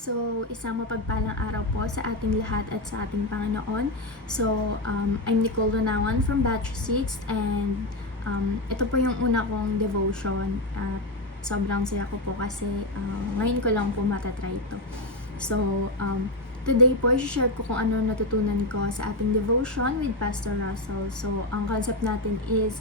So, isang mapagpalang araw po sa ating lahat at sa ating Panginoon. So, I'm Nicole Donawan from Batch 6 and ito po yung una kong devotion at sobrang saya ko po kasi ngayon ko lang po matatry ito. So, today po, i-share ko kung ano natutunan ko sa ating devotion with Pastor Russell. So, ang concept natin is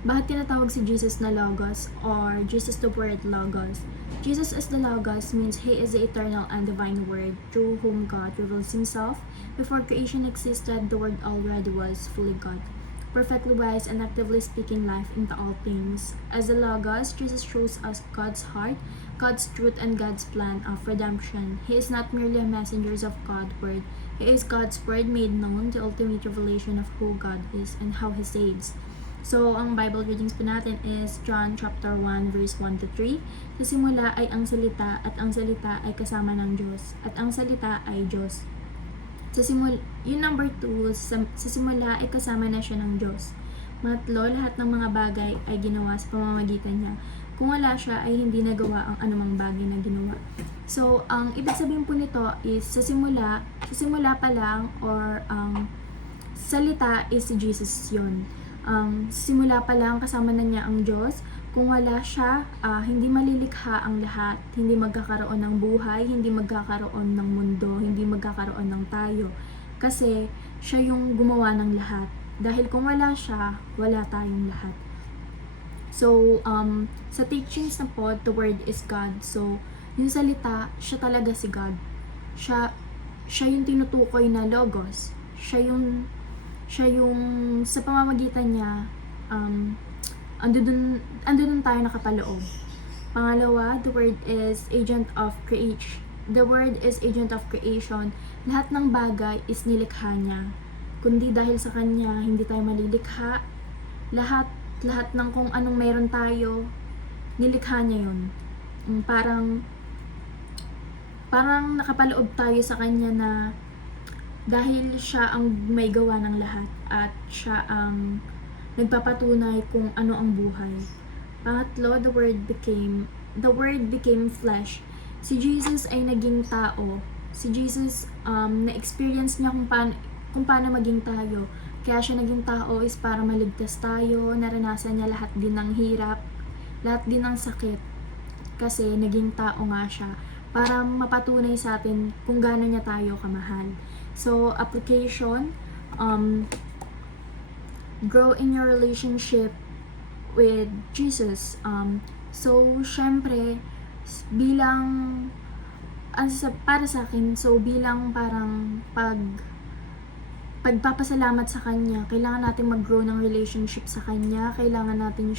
bakit tinatawag si Jesus na Logos or Jesus the Word Logos? Jesus as the Logos means He is the eternal and divine Word through whom God reveals Himself. Before creation existed, the Word already was fully God, perfectly wise and actively speaking life into all things. As the Logos, Jesus shows us God's heart, God's truth, and God's plan of redemption. He is not merely a messenger of God's Word. He is God's Word made known, the ultimate revelation of who God is and how He saves. So, ang Bible readings po natin is John chapter 1 verse 1 to 3. Sa simula ay ang salita at ang salita ay kasama ng Diyos at ang salita ay Diyos. Yung number 2, sa simula ay kasama na siya ng Diyos. Matlo, lahat ng mga bagay ay ginawa sa pamamagitan niya. Kung wala siya ay hindi nagawa ang anumang bagay na ginawa. So, ang ibig sabihin po nito is sa simula pa lang or salita is si Jesus yon. Simula pa lang kasama na niya ang Diyos. Kung wala siya, hindi malilikha ang lahat. Hindi magkakaroon ng buhay, hindi magkakaroon ng mundo, hindi magkakaroon ng tayo. Kasi siya yung gumawa ng lahat. Dahil kung wala siya, wala tayong lahat. So, sa teachings na po, the Word is God. So, yung salita, siya talaga si God. Siya yung tinutukoy na Logos. Siya yung sa pamamagitan niya, andun tayo nakapaloob. Pangalawa, the Word is agent of creation. The Word is agent of creation. Lahat ng bagay is nilikha niya. Kundi dahil sa kanya, hindi tayo malilikha. Lahat ng kung anong meron tayo, nilikha niya yun. Parang nakapaloob tayo sa kanya na dahil siya ang may gawa ng lahat at siya ang nagpapatunay kung ano ang buhay. Pangatlo, the word became flesh. Si Jesus ay naging tao. Si Jesus na-experience niya kung paano maging tayo. Kaya siya naging tao is para maligtas tayo. Naranasan niya lahat din ng hirap, lahat din ng sakit. Kasi naging tao nga siya para mapatunay sa atin kung gaano niya tayo kamahal. So, application, grow in your relationship with Jesus. So, syempre, para sa akin, so bilang parang pagpapasalamat sa Kanya, kailangan natin mag-grow ng relationship sa Kanya, kailangan natin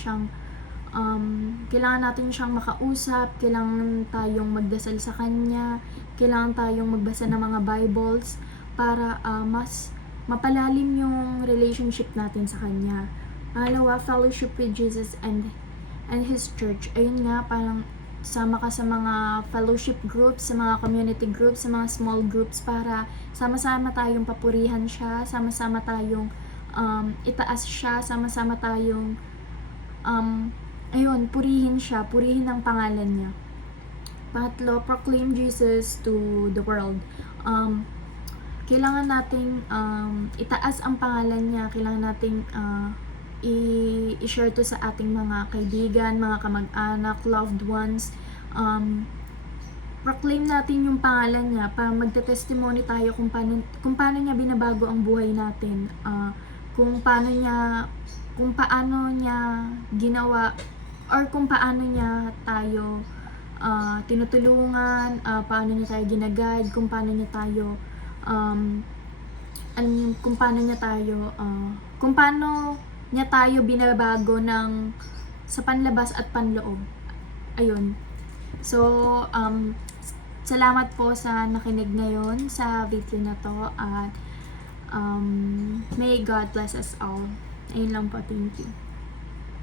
siyang makausap, kailangan tayong magdasal sa Kanya, kailangan tayong magbasa ng mga Bibles para mas mapalalim yung relationship natin sa Kanya. Pangalawa, fellowship with Jesus and His church. Ayun nga, parang sama ka sa mga fellowship groups, sa mga community groups, sa mga small groups para sama-sama tayong papurihan siya, sama-sama tayong itaas siya, sama-sama tayong purihin siya, purihin ang pangalan niya. Pangatlo, proclaim Jesus to the world. Kailangan nating itaas ang pangalan niya, kailangan nating i-share to sa ating mga kaibigan, mga kamag-anak, loved ones. Proclaim natin yung pangalan niya para magte-testimony tayo kung paano niya binabago ang buhay natin, kung paano niya ginawa or kung paano niya tayo tinutulungan, paano niya tayo ginaguide, kung paano niya tayo binabago sa panlabas at panloob. Ayun. So, salamat po sa nakinig ngayon sa video na to at may God bless us all. Ayun lang po, thank you.